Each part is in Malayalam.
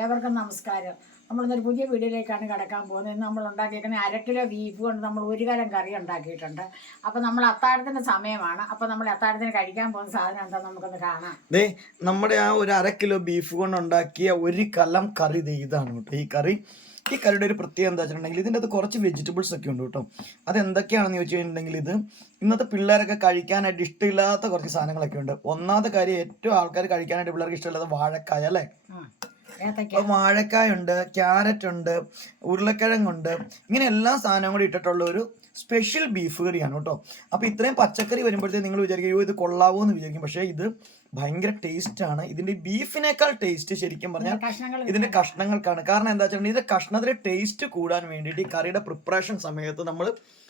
ഏവർക്കും നമസ്കാരം. നമ്മളിന്നൊരു പുതിയ വീഡിയോയിലേക്കാണ് കിടക്കാൻ പോകുന്നത്. ഇന്ന് നമ്മൾ ഉണ്ടാക്കിയിരിക്കുന്ന 1/2 കിലോ ബീഫ് കൊണ്ട് നമ്മൾ ഒരു കലം കറി ഉണ്ടാക്കിയിട്ടുണ്ട്. അപ്പോൾ നമ്മൾ അത്താഴത്തിൻ്റെ സമയമാണ്. അപ്പോൾ നമ്മൾ അത്താഴത്തിന് കഴിക്കാൻ പോകുന്ന സാധനം എന്താ നമുക്കൊന്ന് കാണാം. നമ്മുടെ ആ ഒരു 1/2 കിലോ ബീഫ് കൊണ്ട് ഉണ്ടാക്കിയ ഒരു കലം കറി ഇതാണ് കേട്ടോ. ഈ കറിയുടെ ഒരു പ്രത്യേകത എന്താ വെച്ചിട്ടുണ്ടെങ്കിൽ ഇതിൻ്റെ അത് കുറച്ച് വെജിറ്റബിൾസ് ഒക്കെ ഉണ്ട് കേട്ടോ. അതെന്തൊക്കെയാണെന്ന് ചോദിച്ചു കഴിഞ്ഞിട്ടുണ്ടെങ്കിൽ ഇന്നത്തെ പിള്ളേരൊക്കെ കഴിക്കാനായിട്ട് ഇഷ്ടമില്ലാത്ത കുറച്ച് സാധനങ്ങളൊക്കെ ഉണ്ട്. ഒന്നാമത്തെ കാര്യം, ഏറ്റവും ആൾക്കാർ കഴിക്കാനായിട്ട് പിള്ളേർക്ക് ഇഷ്ടമില്ലാത്ത വാഴക്കായ അല്ലേ. വാഴക്കായ ഉണ്ട്, ക്യാരറ്റ് ഉണ്ട്, ഉരുളക്കിഴങ്ങുണ്ട്, ഇങ്ങനെ എല്ലാ സാധനവും കൂടി ഇട്ടിട്ടുള്ള ഒരു സ്പെഷ്യൽ ബീഫ് കറിയാണ് കേട്ടോ. അപ്പോൾ ഇത്രയും പച്ചക്കറി വരുമ്പോഴത്തേക്ക് നിങ്ങൾ വിചാരിക്കും ഇത് കൊള്ളാവോ എന്ന് വിചാരിക്കും. പക്ഷേ ഇത് ഭയങ്കര ടേസ്റ്റ് ആണ്. ഇതിന്റെ ബീഫിനേക്കാൾ ടേസ്റ്റ് ശരിക്കും പറഞ്ഞാൽ ഇതിന്റെ കഷ്ണങ്ങൾക്കാണ്. കാരണം എന്താ വെച്ചിട്ടുണ്ടെങ്കിൽ ഇത് കഷ്ണത്തിന്റെ ടേസ്റ്റ് കൂടാൻ വേണ്ടിയിട്ട് ഈ കറിയുടെ പ്രിപ്പറേഷൻ സമയത്ത് നമ്മൾ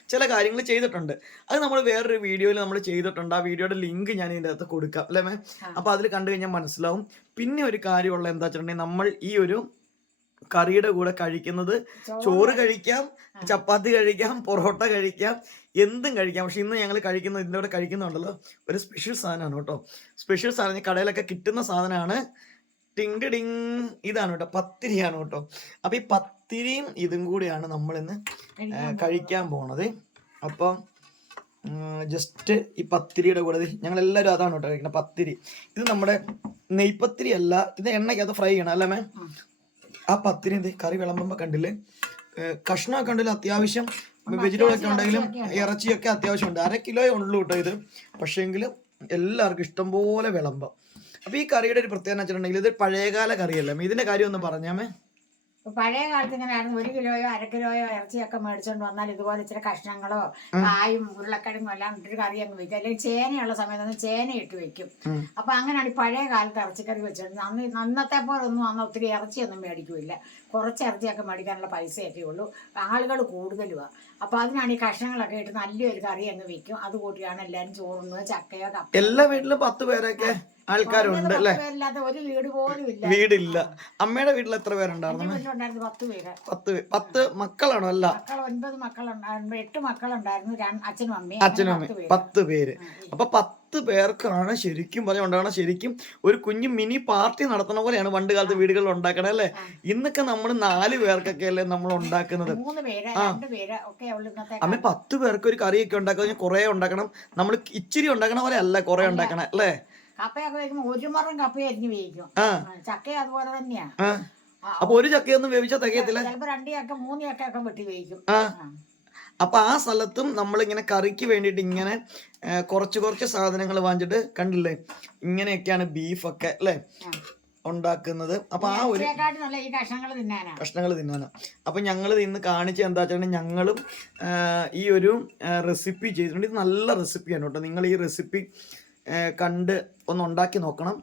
ചില കാര്യങ്ങൾ ചെയ്തിട്ടുണ്ട്. അത് നമ്മൾ വേറൊരു വീഡിയോയിൽ നമ്മൾ ചെയ്തിട്ടുണ്ട്. ആ വീഡിയോയുടെ ലിങ്ക് ഞാൻ ഇതിൻ്റെ അകത്ത് കൊടുക്കാം അല്ലേ മേ. അപ്പോൾ അതിൽ കണ്ടു കഴിഞ്ഞാൽ മനസ്സിലാവും. പിന്നെ ഒരു കാര്യമുള്ള എന്താ വെച്ചിട്ടുണ്ടെങ്കിൽ നമ്മൾ ഈ ഒരു കറിയുടെ കൂടെ കഴിക്കുന്നത് ചോറ് കഴിക്കാം, ചപ്പാത്തി കഴിക്കാം, പൊറോട്ട കഴിക്കാം, എന്തും കഴിക്കാം. പക്ഷെ ഇന്ന് ഞങ്ങൾ കഴിക്കുന്നത് ഇതിൻ്റെ കൂടെ കഴിക്കുന്നുണ്ടല്ലോ ഒരു സ്പെഷ്യൽ സാധനമാണ് കേട്ടോ. സ്പെഷ്യൽ സാധനം കടയിലൊക്കെ കിട്ടുന്ന സാധനമാണ്. ടിങ് ടിങ് ഇതാണ് കേട്ടോ, പത്തിരിയാണ് കേട്ടോ. അപ്പം ഈ പത്തിരിയും ഇതും കൂടിയാണ് നമ്മളിന്ന് കഴിക്കാൻ പോണത്. അപ്പം ജസ്റ്റ് ഈ പത്തിരിയുടെ കൂടെ ഞങ്ങളെല്ലാവരും അതാണ് കേട്ടോ കഴിക്കുന്നത്, പത്തിരി. ഇത് നമ്മുടെ നെയ്പത്തിരി അല്ല, ഇത് എണ്ണയ്ക്കകത്ത് ഫ്രൈ ചെയ്യണം അല്ലേ മേ. ആ പത്തിരി കറി വിളമ്പുമ്പോൾ കണ്ടില്ലേ, കഷ്ണമൊക്കെ ഉണ്ടല്ലോ, അത്യാവശ്യം വെജിറ്റബിളൊക്കെ ഉണ്ടെങ്കിലും ഇറച്ചിയൊക്കെ അത്യാവശ്യമുണ്ട്. 1/2 കിലോയേ ഉള്ളൂ കേട്ടോ ഇത്. പക്ഷേങ്കിലും എല്ലാവർക്കും ഇഷ്ടംപോലെ വിളമ്പാം. അപ്പോൾ ഈ കറിയുടെ ഒരു പ്രത്യേകത വെച്ചിട്ടുണ്ടെങ്കിൽ ഇത് പഴയകാല കറിയല്ലേ. ഇതിന്റെ കാര്യം ഒന്ന് പറഞ്ഞാമേ. പഴയ കാലത്ത് ഇങ്ങനെയായിരുന്നു. 1 കിലോയോ 1/2 കിലോയോ ഇറച്ചിയൊക്കെ മേടിച്ചോണ്ട് വന്നാൽ ഇതുപോലെ ഇച്ചിരി കഷ്ണങ്ങളോ കായും ഉരുളക്കിഴങ്ങും എല്ലാം ഇട്ടൊരു കറി അങ്ങ് വെക്കും. അല്ലെങ്കിൽ ചേനയുള്ള സമയത്ത് ചേന ഇട്ട് വെക്കും. അപ്പൊ അങ്ങനെയാണ് ഈ പഴയ കാലത്ത് ഇറച്ചിക്കറി വെച്ചിട്ടുണ്ട്. അന്നത്തെ പോലെ ഒന്നും അന്ന് ഒത്തിരി ഇറച്ചിയൊന്നും മേടിക്കില്ല. കുറച്ച് ഇറച്ചിയൊക്കെ മേടിക്കാനുള്ള പൈസയൊക്കെ ഉള്ളൂ, ആളുകൾ കൂടുതലുമാണ്. അപ്പൊ അതിനാണ് ഈ കഷ്ണങ്ങളൊക്കെ ഇട്ട് നല്ലൊരു കറി അങ്ങ് വെക്കും. അത് കൂട്ടിയാണ് എല്ലാവരും ചോറുന്നത്. ചക്കയോ കപ്പ എല്ലാ വീട്ടിലും 10 പേരൊക്കെ ആൾക്കാരുണ്ട് അല്ലേ. ഒരു വീട് പോലും ഇല്ല. വീടില്ല. അമ്മയുടെ വീട്ടിൽ എത്ര പേരുണ്ടായിരുന്നു? 10 പേര്. 10 മക്കളാണോ? അല്ല, 9 മക്കളുണ്ടായിരുന്നു. 8 മക്കളുണ്ടായിരുന്നു, അച്ഛനും അമ്മയും 10 പേര്. അപ്പൊ 10 പേർക്കാണ് ശരിക്കും പറഞ്ഞാൽ ഉണ്ടാകണം. ശരിക്കും ഒരു കുഞ്ഞു മിനി പാർട്ടി നടത്തണ പോലെയാണ് പണ്ട് കാലത്ത് വീടുകളിൽ ഉണ്ടാക്കണേ അല്ലേ. ഇന്നൊക്കെ നമ്മൾ 4 പേർക്കൊക്കെ അല്ലേ നമ്മൾ ഉണ്ടാക്കുന്നത്. അമ്മ 10 പേർക്ക് ഒരു കറിയൊക്കെ ഉണ്ടാക്കാൻ കുറെ ഉണ്ടാക്കണം. നമ്മൾ ഇച്ചിരി ഉണ്ടാക്കണ പോലെ അല്ല കുറെ ഉണ്ടാക്കണം അല്ലേ. കപ്പയൊക്കെ വെക്കുമ്പോ 1 മുറം കപ്പ അരിഞ്ഞ് വേവിക്കും. ചക്ക അതുപോലെ തന്നെയാ. അപ്പൊ ഒരു ചക്കയൊന്നും വേവിച്ചാൽ തികയത്തില്ല. ചിലപ്പോ 2 ചക്ക 3 ചക്കയൊക്കെ വെട്ടി വേവിക്കും. അപ്പൊ ആ സ്ഥലത്തും നമ്മളിങ്ങനെ കറിക്ക് വേണ്ടിയിട്ട് ഇങ്ങനെ കുറച്ച് സാധനങ്ങൾ വാങ്ങിച്ചിട്ട് കണ്ടില്ലേ, ഇങ്ങനെയൊക്കെയാണ് ബീഫൊക്കെ അല്ലേ ഉണ്ടാക്കുന്നത്. അപ്പൊ ആ ഒരു കഷ്ണങ്ങൾ തിന്നാനാ. അപ്പൊ ഞങ്ങൾ ഇന്ന് കാണിച്ച എന്താ വെച്ചാൽ ഞങ്ങളും ഈ ഒരു റെസിപ്പി ചെയ്തിട്ടുണ്ട്. ഇത് നല്ല റെസിപ്പിയാണ് കേട്ടോ. നിങ്ങൾ ഈ റെസിപ്പി കണ്ട് ഒന്ന് ഉണ്ടാക്കി നോക്കണം.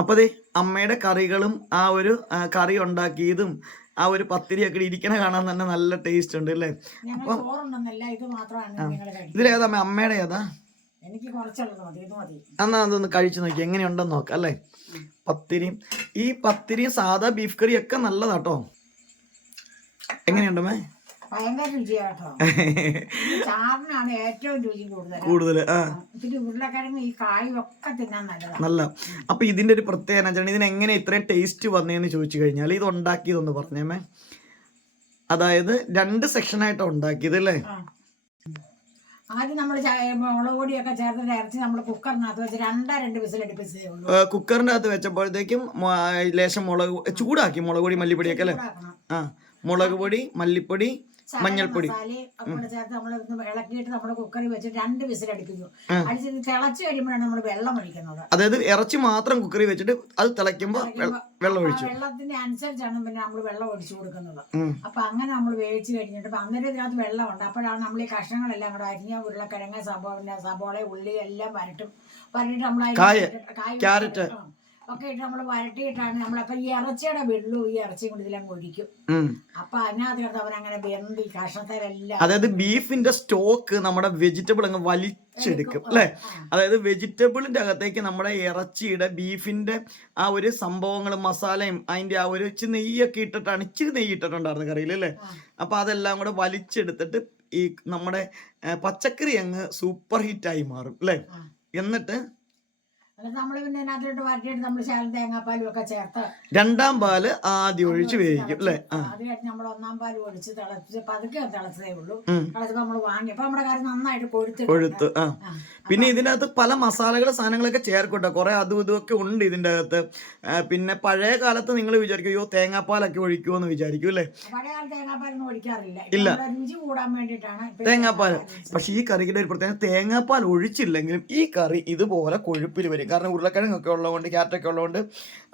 അപ്പോൾ അമ്മയുടെ കറികളും ആ ഒരു കറി ഉണ്ടാക്കിയതും ആ ഒരു പത്തിരിയൊക്കെ ഇരിക്കണ കാണാൻ തന്നെ നല്ല ടേസ്റ്റ് ഉണ്ട് അല്ലേ. അപ്പം ഇതിലേതാ അമ്മയുടെ ഏതാ? എന്നാ അതൊന്ന് കഴിച്ചു നോക്കി എങ്ങനെയുണ്ടെന്ന് നോക്കാം അല്ലേ. പത്തിരിയും സാധാ ബീഫ് കറിയൊക്കെ നല്ലതാട്ടോ. എങ്ങനെയുണ്ടമ്മേ? ഭയങ്കര രുചിയാട്ടോ. ചാറിനാണ് ഏറ്റവും രുചി കൂടുതൽ. ഉരുളക്കിഴങ്ങ് ഈ കായും ഒക്കെ തിന്നാൻ നല്ല. അപ്പൊ ഇതിന്റെ ഒരു പ്രത്യേകത ഇതിന് എങ്ങനെ ഇത്രയും ടേസ്റ്റ് വന്നതെന്ന് ചോദിച്ചു കഴിഞ്ഞാൽ ഇത് ഉണ്ടാക്കിയതൊന്ന് പറഞ്ഞേമേ. അതായത് 2 സെക്ഷനായിട്ടാണ് ഉണ്ടാക്കിയത് അല്ലേ. ആദ്യം നമ്മൾ മുളക് പൊടിയൊക്കെ ചേർത്തിട്ട് ഇറച്ചി നമ്മൾ കുക്കറിനകത്ത് വെച്ച് 2 വിസിലടുപ്പിച്ചേ ഉള്ളൂ. കുക്കറിന്റെ അകത്ത് വെച്ചപ്പോഴത്തേക്കും ലേശം ചൂടാക്കി മുളക് പൊടി മല്ലിപ്പൊടിയൊക്കെ അല്ലേ. മുളക് പൊടി, മല്ലിപ്പൊടി, മഞ്ഞൾപ്പൊടി ചേർത്ത് നമ്മൾ ഇളക്കിയിട്ട് നമ്മൾ കുക്കറിൽ വെച്ചിട്ട് 2 വിസിലടിപ്പിക്കും. അടിച്ചിട്ട് തിളച്ച് കഴിയുമ്പോഴാണ് നമ്മൾ വെള്ളം ഒഴിക്കുന്നത്. അതായത് ഇറച്ചി മാത്രം കുക്കറിൽ വെച്ചിട്ട് അത് തിളയ്ക്കുമ്പോൾ വെള്ളം ഒഴിച്ചു. വെള്ളത്തിന്റെ അനുസരിച്ചാണ് പിന്നെ നമ്മൾ വെള്ളം ഒഴിച്ചു കൊടുക്കുന്നത്. അപ്പൊ അങ്ങനെ നമ്മൾ വേവിച്ച് കഴിഞ്ഞിട്ട് അന്നേരം ഇതിനകത്ത് വെള്ളമുണ്ട്. അപ്പോഴാണ് നമ്മൾ ഈ കഷ്ണങ്ങളെല്ലാം കൂടെ അരിഞ്ഞ ഉരുളക്കിഴങ്ങ്, സബോള, ഉള്ളി എല്ലാം വരട്ടിട്ട് നമ്മൾ ക്യാരറ്റ് ഒക്കെ ഇട്ട് നമ്മൾ വരട്ടിയിട്ടാണ് നമ്മളപ്പോ ഈ ഇറച്ചിയുടെ വെള്ളവും ഈ ഇറച്ചിയും കൊണ്ട് ഇതിലും ഒഴിക്കും. അപ്പൊ അതിനകത്ത് അവരങ്ങനെ വെന്തി കഷ്ണത്തിലെല്ലാം, അതായത് ബീഫിന്റെ സ്റ്റോക്ക് നമ്മുടെ വെജിറ്റബിൾ അങ്ങ് വലിച്ചെടുക്കും അല്ലെ. അതായത് വെജിറ്റബിളിന്റെ അകത്തേക്ക് നമ്മുടെ ഇറച്ചിയുടെ ബീഫിന്റെ ആ ഒരു സംഭവങ്ങളും മസാലയും അതിന്റെ ആ ഒരു ഇച്ചിരി നെയ്യൊക്കെ ഇട്ടിട്ടാണ്, ഇച്ചിരി നെയ്യ് ഇട്ടിട്ടുണ്ടായിരുന്നു കറിയിൽ അല്ലേ. അപ്പൊ അതെല്ലാം കൂടെ വലിച്ചെടുത്തിട്ട് ഈ നമ്മുടെ പച്ചക്കറി അങ്ങ് സൂപ്പർ ഹിറ്റായി മാറും അല്ലേ. എന്നിട്ട് എന്നിട്ട് നമ്മള് പിന്നെ അതിനകത്തോട്ട് വരട്ടിയിട്ട് നമ്മള് ശകലം തേങ്ങാപ്പാലും ഒക്കെ ചേർത്ത് രണ്ടാം പാല് ആദ്യം ഒഴിച്ച് വേവിക്കും അല്ലേ? അത് കഴിഞ്ഞ് നമ്മൾ ഒന്നാം പാല് ഒഴിച്ച് തിളച്ച് പതുക്കെ തിളച്ചതേ ഉള്ളൂ. തിളച്ചപ്പോ നമ്മള് വാങ്ങിയപ്പോ നമ്മുടെ കറി നന്നായിട്ട് കൊഴുത്ത്. കൊഴുത്തിട്ടുണ്ട്. പിന്നെ ഇതിനകത്ത് പല മസാലകൾ സാധനങ്ങളൊക്കെ ചേർക്കട്ടോ, കുറെ അതും ഇതുമൊക്കെ ഉണ്ട് ഇതിന്റെ അകത്ത്. പിന്നെ പഴയ കാലത്ത് നിങ്ങൾ വിചാരിക്കും അയ്യോ തേങ്ങാപ്പാലൊക്കെ ഒഴിക്കുമോ എന്ന് വിചാരിക്കും അല്ലേ? പഴയ കാലത്ത് തേങ്ങാപ്പാലൊന്നും ഒഴിക്കാറില്ല. ഇല്ല, രുചി കൂടാൻ വേണ്ടിയിട്ടാണ് തേങ്ങാപ്പാൽ. പക്ഷെ ഈ കറിയുടെ ഒരു പ്രത്യേകത, തേങ്ങാപ്പാൽ ഒഴിച്ചില്ലെങ്കിലും ഈ കറി ഇതുപോലെ കൊഴുപ്പിൽ വരും. കാരണം ഉരുളക്കിഴങ്ങൊക്കെ ഉള്ളതുകൊണ്ട്, ക്യാരറ്റൊക്കെ ഉള്ളതുകൊണ്ട്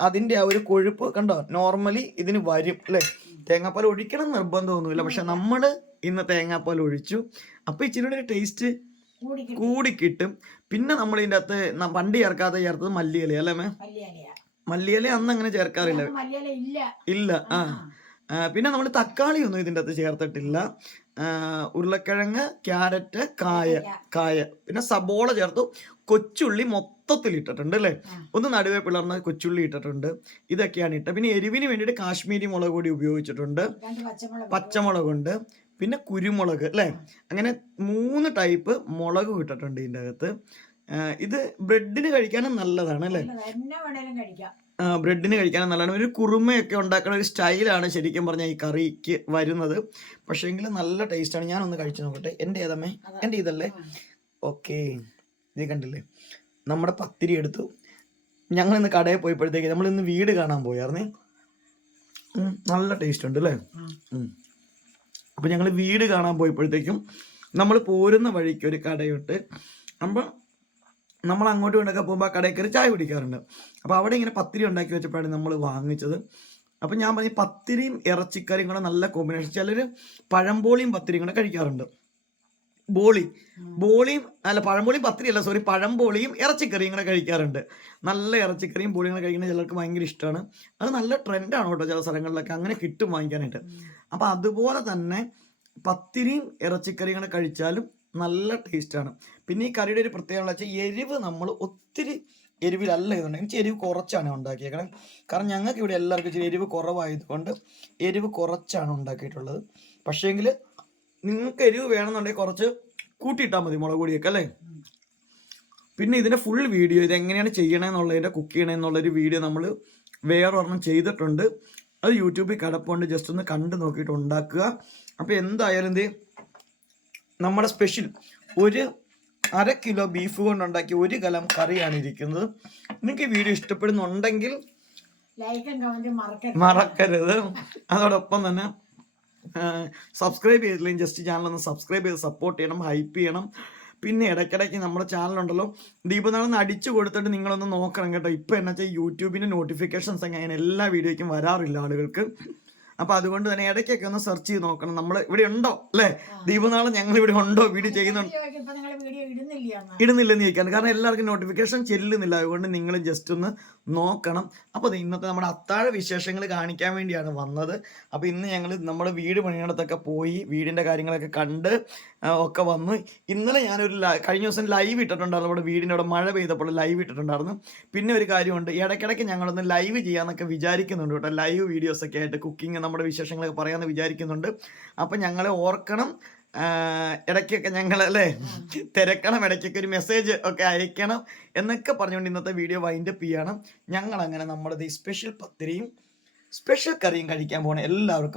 അതിന്റെ ആ ഒരു കൊഴുപ്പ് കണ്ടോ നോർമലി ഇതിന് വരും അല്ലേ? തേങ്ങാപ്പാൽ ഒഴിക്കണം നിർബന്ധമൊന്നുമില്ല, പക്ഷെ നമ്മൾ ഇന്ന് തേങ്ങാപ്പാൽ ഒഴിച്ചു. അപ്പൊ ഇച്ചിരി ഒരു ടേസ്റ്റ് കൂടി കിട്ടും. പിന്നെ നമ്മൾ ഇതിന്റെ അകത്ത് പണ്ട് ചേർത്തത് മല്ലിയില അല്ലേ മേ? മല്ലിയില അന്ന് അങ്ങനെ ചേർക്കാറില്ല. ഇല്ല. പിന്നെ നമ്മൾ തക്കാളി ഒന്നും ഇതിൻ്റെ അകത്ത് ചേർത്തിട്ടില്ല. ഉരുളക്കിഴങ്ങ്, ക്യാരറ്റ്, കായ പിന്നെ സബോള ചേർത്തു. കൊച്ചുള്ളി മൊത്തത്തിൽ ഇട്ടിട്ടുണ്ട് അല്ലേ? ഒന്ന് നടുവേ പിളർന്ന കൊച്ചുള്ളി ഇട്ടിട്ടുണ്ട്. ഇതൊക്കെയാണ് ഇട്ടത്. പിന്നെ എരിവിന് വേണ്ടിയിട്ട് കാശ്മീരി മുളക് പൊടി ഉപയോഗിച്ചിട്ടുണ്ട്, പച്ചമുളകുണ്ട്, പിന്നെ കുരുമുളക് അല്ലേ? അങ്ങനെ 3 ടൈപ്പ് മുളക് ഇട്ടിട്ടുണ്ട് ഇതിൻ്റെ അകത്ത്. ഇത് ബ്രെഡിന് കഴിക്കാനും നല്ലതാണ് അല്ലേ? ബ്രെഡിന് കഴിക്കാനും നല്ലതാണ്. ഒരു കുറുമയൊക്കെ ഉണ്ടാക്കുന്ന ഒരു സ്റ്റൈലാണ് ശരിക്കും പറഞ്ഞാൽ ഈ കറിക്ക് വരുന്നത്. പക്ഷേങ്കിൽ നല്ല ടേസ്റ്റാണ്. ഞാനൊന്ന് കഴിച്ചു നോക്കട്ടെ. എൻ്റെ ഏതമ്മേ? എൻ്റെ ഇതല്ലേ? ഓക്കെ, ഇത് കണ്ടില്ലേ? നമ്മുടെ പത്തിരി എടുത്തു. ഞങ്ങളിന്ന് കടയിൽ പോയപ്പോഴത്തേക്ക് നമ്മളിന്ന് വീട് കാണാൻ പോയായിരുന്നേ. നല്ല ടേസ്റ്റ് ഉണ്ട് അല്ലേ? അപ്പം ഞങ്ങൾ വീട് കാണാൻ പോയപ്പോഴത്തേക്കും നമ്മൾ പോരുന്ന വഴിക്ക് ഒരു കടയുണ്ട്. അപ്പം നമ്മൾ അങ്ങോട്ടും ഇങ്ങോട്ടൊക്കെ പോകുമ്പോൾ കടയിൽ കയറി ചായ കുടിക്കാറുണ്ട്. അപ്പോൾ അവിടെ ഇങ്ങനെ പത്തിരി ഉണ്ടാക്കി വെച്ചപ്പോഴാണ് നമ്മൾ വാങ്ങിച്ചത്. അപ്പം ഞാൻ പറഞ്ഞു പത്തിരിയും ഇറച്ചിക്കറിയും കൂടെ നല്ല കോമ്പിനേഷൻ. ചിലർ പഴംപോളിയും പത്തിരിയും കൂടെ കഴിക്കാറുണ്ട്. പഴംപോളിയും പത്തിരിയല്ല, സോറി, പഴംപോളിയും ഇറച്ചിക്കറിയും കൂടെ കഴിക്കാറുണ്ട്. നല്ല ഇറച്ചിക്കറിയും പോളിയും കൂടെ കഴിക്കുന്നത് ചിലർക്ക് ഭയങ്കര ഇഷ്ടമാണ്. അത് നല്ല ട്രെൻഡാണ് കേട്ടോ, ചില സ്ഥലങ്ങളിലൊക്കെ അങ്ങനെ കിട്ടും വാങ്ങിക്കാനായിട്ട്. അപ്പം അതുപോലെ തന്നെ പത്തിരിയും ഇറച്ചിക്കറിയും കൂടെ കഴിച്ചാലും നല്ല ടേസ്റ്റാണ്. പിന്നെ ഈ കറിയുടെ ഒരു പ്രത്യേകത വെച്ചാൽ എരിവ് നമ്മൾ ഒത്തിരി എരിവിലല്ല ഇതുണ്ടെങ്കിൽ എരിവ് കുറച്ചാണ് ഉണ്ടാക്കിയേക്കണം. കാരണം ഞങ്ങൾക്ക് ഇവിടെ എല്ലാവർക്കും ഇച്ചിരി എരിവ് കുറവായതുകൊണ്ട് എരിവ് കുറച്ചാണ് ഉണ്ടാക്കിയിട്ടുള്ളത്. പക്ഷേങ്കിൽ നിങ്ങൾക്ക് എരിവ് വേണമെന്നുണ്ടെങ്കിൽ കുറച്ച് കൂട്ടിയിട്ടാൽ മതി മുളക് പൊടിയൊക്കെ അല്ലേ? പിന്നെ ഇതിൻ്റെ ഫുൾ വീഡിയോ, ഇത് എങ്ങനെയാണ് ചെയ്യണമെന്നുള്ളതിൻ്റെ, കുക്ക് ചെയ്യണമെന്നുള്ളൊരു വീഡിയോ നമ്മൾ വേറൊരെണ്ണം ചെയ്തിട്ടുണ്ട്. അത് യൂട്യൂബിൽ കിടപ്പുണ്ട്. ജസ്റ്റ് ഒന്ന് കണ്ട് നോക്കിയിട്ട് ഉണ്ടാക്കുക. അപ്പോൾ എന്തായാലും നമ്മുടെ സ്പെഷ്യൽ ഒരു 1/2 കിലോ ബീഫ് കൊണ്ടുണ്ടാക്കിയ 1 കലം കറിയാണ് ഇരിക്കുന്നത്. നിങ്ങൾക്ക് ഈ വീഡിയോ ഇഷ്ടപ്പെടുന്നുണ്ടെങ്കിൽ മറക്കരുത്. അതോടൊപ്പം തന്നെ സബ്സ്ക്രൈബ് ചെയ്തില്ലെങ്കിൽ ജസ്റ്റ് ചാനലൊന്ന് സബ്സ്ക്രൈബ് ചെയ്ത് സപ്പോർട്ട് ചെയ്യണം, ഹൈപ്പ് ചെയ്യണം. പിന്നെ ഇടയ്ക്കിടയ്ക്ക് നമ്മുടെ ചാനലുണ്ടല്ലോ ദീപനാളെന്ന് അടിച്ചു കൊടുത്തിട്ട് നിങ്ങളൊന്ന് നോക്കണം കേട്ടോ. ഇപ്പം എന്നാ വെച്ചാൽ യൂട്യൂബിൻ്റെ നോട്ടിഫിക്കേഷൻസ് അങ്ങനെ എല്ലാ വീഡിയോയ്ക്കും വരാറില്ല ആളുകൾക്ക്. അപ്പം അതുകൊണ്ട് തന്നെ ഇടയ്ക്കൊക്കെ ഒന്ന് സെർച്ച് ചെയ്ത് നോക്കണം. നമ്മൾ ഇവിടെ ഉണ്ടോ അല്ലേ? ദീപനാളെ ഞങ്ങൾ ഇവിടെ ഉണ്ടോ, വീഡിയോ ചെയ്യുന്നുണ്ട്, ഇടുന്നില്ലെന്ന് ചോദിക്കാണ്. കാരണം എല്ലാവർക്കും നോട്ടിഫിക്കേഷൻ ചെല്ലുന്നില്ല. അതുകൊണ്ട് നിങ്ങൾ ജസ്റ്റ് ഒന്ന് നോക്കണം. അപ്പോൾ ഇന്നത്തെ നമ്മുടെ അത്താഴ വിശേഷങ്ങൾ കാണിക്കാൻ വേണ്ടിയാണ് വന്നത്. അപ്പോൾ ഇന്ന് ഞങ്ങൾ നമ്മുടെ വീട് പണിയിടത്തൊക്കെ പോയി വീടിൻ്റെ കാര്യങ്ങളൊക്കെ കണ്ട് ഒക്കെ വന്നു. ഇന്നലെ ഞാനൊരു കഴിഞ്ഞ ദിവസം ലൈവ് ഇട്ടിട്ടുണ്ടായിരുന്നു. നമ്മുടെ വീടിൻ്റെ അവിടെ മഴ പെയ്തപ്പോൾ ലൈവ് ഇട്ടിട്ടുണ്ടായിരുന്നു. പിന്നെ ഒരു കാര്യമുണ്ട്, ഇടയ്ക്കിടയ്ക്ക് ഞങ്ങളൊന്ന് ലൈവ് ചെയ്യാമെന്നൊക്കെ വിചാരിക്കുന്നുണ്ട് കേട്ടോ. ലൈവ് വീഡിയോസൊക്കെ ആയിട്ട് കുക്കിംഗ് നമ്മുടെ വിശേഷങ്ങളൊക്കെ പറയാമെന്ന് വിചാരിക്കുന്നുണ്ട്. അപ്പം ഞങ്ങളെ ഓർക്കണം, ഇടയ്ക്കൊക്കെ ഞങ്ങളല്ലേ തിരക്കണം, ഇടയ്ക്കൊക്കെ ഒരു മെസ്സേജ് ഒക്കെ അയക്കണം എന്നൊക്കെ പറഞ്ഞുകൊണ്ട് ഇന്നത്തെ വീഡിയോ വൈൻഡപ്പ് ചെയ്യണം. ഞങ്ങളങ്ങനെ നമ്മുടെ സ്പെഷ്യൽ പത്തിരിയും സ്പെഷ്യൽ കറിയും കഴിക്കാൻ പോകണം. എല്ലാവർക്കും